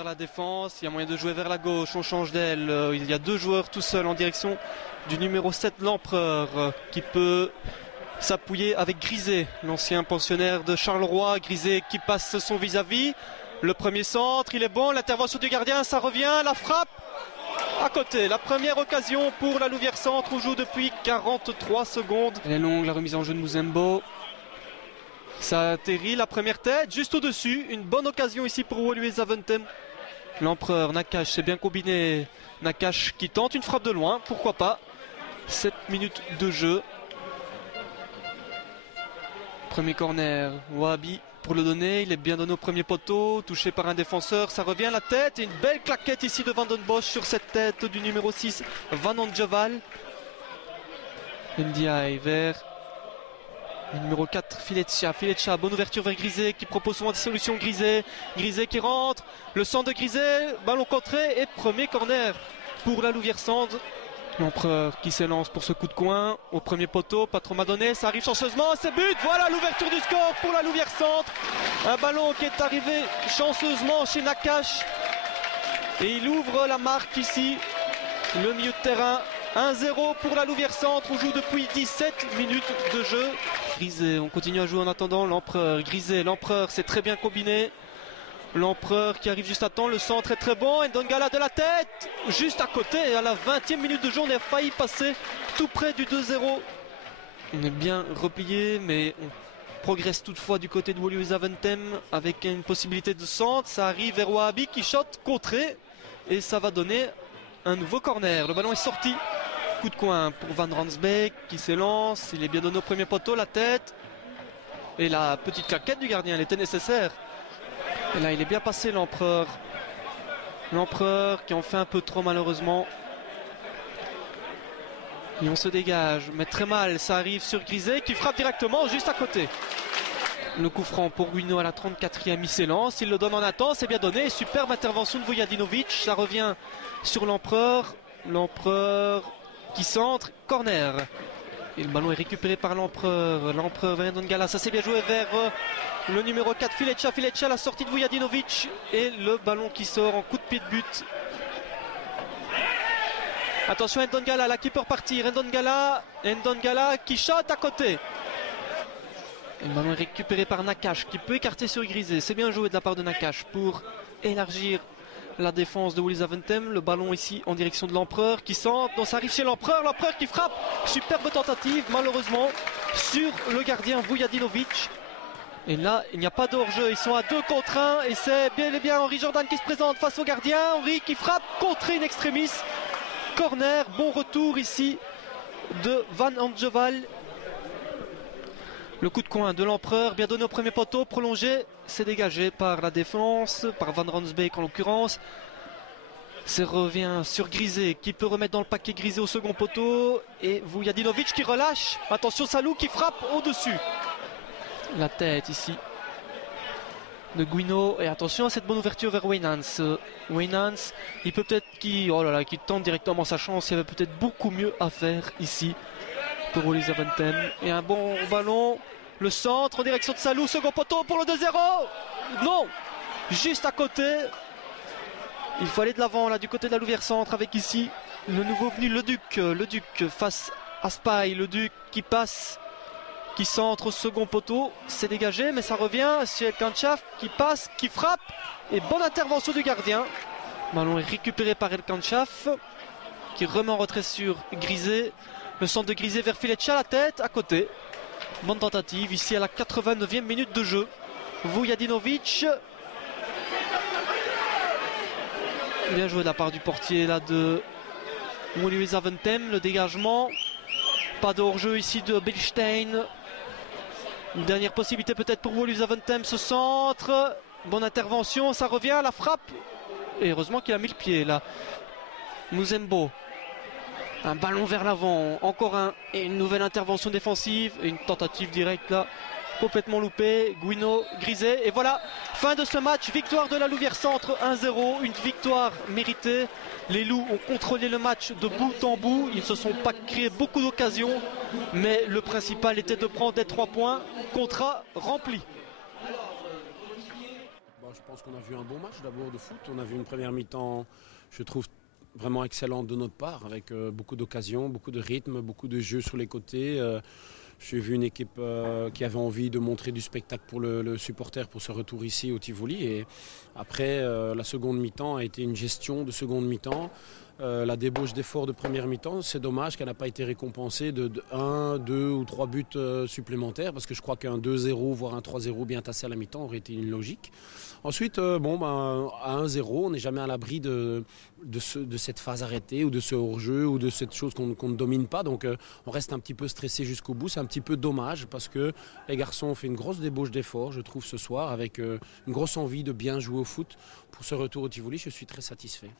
vers la défense, il y a moyen de jouer vers la gauche, on change d'aile, il y a deux joueurs tout seuls en direction du numéro 7, l'Empereur, qui peut s'appuyer avec Grisé, l'ancien pensionnaire de Charleroi. Grisé qui passe son vis-à-vis, le premier centre, il est bon, l'intervention du gardien, ça revient, la frappe à côté, la première occasion pour la Louvière Centre, on joue depuis 43 secondes. Elle est longue, la remise en jeu de Muzembo. Ça atterrit, la première tête, juste au-dessus. Une bonne occasion ici pour Woluwe Zaventem. L'Empereur, Nakache, c'est bien combiné. Nakache qui tente une frappe de loin, pourquoi pas. 7 minutes de jeu. Premier corner, Wahabi pour le donner. Il est bien donné au premier poteau, touché par un défenseur. Ça revient, la tête. Et une belle claquette ici de Van den Bosch sur cette tête du numéro 6, Van Anjeval. Ndiaye vers le numéro 4, Filetcha, bonne ouverture vers Grisé qui propose souvent des solutions. Grisé qui rentre, le centre de Grisé, ballon contré et premier corner pour la Louvière Centre. L'Empereur qui s'élance pour ce coup de coin au premier poteau, pas trop m'a donné, ça arrive chanceusement, c'est but, voilà l'ouverture du score pour la Louvière Centre. Un ballon qui est arrivé chanceusement chez Nakache et il ouvre la marque ici, le milieu de terrain. 1-0 pour la Louvière Centre, on joue depuis 17 minutes de jeu. Grisé, on continue à jouer en attendant l'Empereur. Grisé, l'Empereur, c'est très bien combiné. L'Empereur qui arrive juste à temps, le centre est très bon. Ndongala de la tête, juste à côté. À la 20e minute de jeu, on a failli passer tout près du 2-0. On est bien replié, mais on progresse toutefois du côté de Woluwe Zaventem avec une possibilité de centre. Ça arrive vers Wahabi qui shot, contré, et ça va donner un nouveau corner. Le ballon est sorti. Coup de coin pour Van Ransbeek qui s'élance, il est bien donné au premier poteau, la tête et la petite claquette du gardien, elle était nécessaire. Et là il est bien passé l'Empereur. L'Empereur qui en fait un peu trop malheureusement. Et on se dégage, mais très mal, ça arrive sur Grisé qui frappe directement juste à côté. Le coup franc pour Guino à la 34e, il s'élance, il le donne en attente, c'est bien donné. Superbe intervention de Vujadinovic, ça revient sur l'Empereur. L'Empereur qui centre, corner. Et le ballon est récupéré par l'Empereur. L'Empereur vers Ndongala, ça s'est bien joué vers le numéro 4, Filetcha, la sortie de Vujadinovic. Et le ballon qui sort en coup de pied de but. Attention Ndongala, là qui peut repartir. Ndongala qui shot à côté. Et le ballon est récupéré par Nakache qui peut écarter sur Grisé. C'est bien joué de la part de Nakache pour élargir la défense de Woluwe Zaventem. Le ballon ici en direction de l'Empereur qui centre. Donc ça arrive chez l'Empereur. L'Empereur qui frappe. Superbe tentative malheureusement sur le gardien Vujadinovic. Et là il n'y a pas de hors-jeu. Ils sont à 2 contre 1 et c'est bien et bien Henri Jordan qui se présente face au gardien. Henri qui frappe, contré in extremis. Corner, bon retour ici de Van Anjeval. Le coup de coin de l'Empereur, bien donné au premier poteau, prolongé, c'est dégagé par la défense, par Van Ransbeek en l'occurrence. Ça revient sur Grisé qui peut remettre dans le paquet Grisé au second poteau. Et Vujadinovic qui relâche. Attention Salou qui frappe au-dessus. La tête ici de Guino. Et attention à cette bonne ouverture vers Waynans. Waynans, il peut peut-être qui tente directement sa chance. Il y avait peut-être beaucoup mieux à faire ici pour Woluwe Zaventem. Et un bon ballon. Le centre en direction de Salou, second poteau pour le 2-0. Non, juste à côté. Il faut aller de l'avant là du côté de la Louvière Centre avec ici le nouveau venu, le Duc face à Spy. Le Duc qui passe, qui centre au second poteau. C'est dégagé mais ça revient. C'est El Kanchaf qui passe, qui frappe. Et bonne intervention du gardien. Le ballon est récupéré par El Kanchaf qui remet en retrait sur Grisé. Le centre de Grisé vers Filetcha, la tête à côté. Bonne tentative ici à la 89e minute de jeu. Vujadinovic. Bien joué de la part du portier là de Woluwe Zaventem. Le dégagement. Pas de hors-jeu ici de Bilstein. Une dernière possibilité peut-être pour Woluwe Zaventem. Ce centre. Bonne intervention. Ça revient à la frappe. Et heureusement qu'il a mis le pied là. Muzembo. Un ballon vers l'avant, encore et une nouvelle intervention défensive, et une tentative directe là, complètement loupée. Guino, Grisé, et voilà, fin de ce match, victoire de la Louvière Centre 1-0, une victoire méritée. Les Loups ont contrôlé le match de bout en bout, ils ne se sont pas créés beaucoup d'occasions, mais le principal était de prendre des 3 points, contrat rempli. Je pense qu'on a vu un bon match d'abord de foot. On a vu une première mi-temps, je trouve, vraiment excellente de notre part, avec beaucoup d'occasions, beaucoup de rythme, beaucoup de jeux sur les côtés. J'ai vu une équipe qui avait envie de montrer du spectacle pour le supporter pour ce retour ici au Tivoli. Et après, la seconde mi-temps a été une gestion de seconde mi-temps. La débauche d'efforts de première mi-temps, c'est dommage qu'elle n'a pas été récompensée de 1, 2 ou 3 buts supplémentaires, parce que je crois qu'un 2-0, voire un 3-0 bien tassé à la mi-temps aurait été une logique. Ensuite, à 1-0, on n'est jamais à l'abri de cette phase arrêtée ou de ce hors-jeu ou de cette chose qu'on ne domine pas. Donc on reste un petit peu stressé jusqu'au bout. C'est un petit peu dommage parce que les garçons ont fait une grosse débauche d'efforts, je trouve, ce soir, avec une grosse envie de bien jouer au foot. Pour ce retour au Tivoli, je suis très satisfait.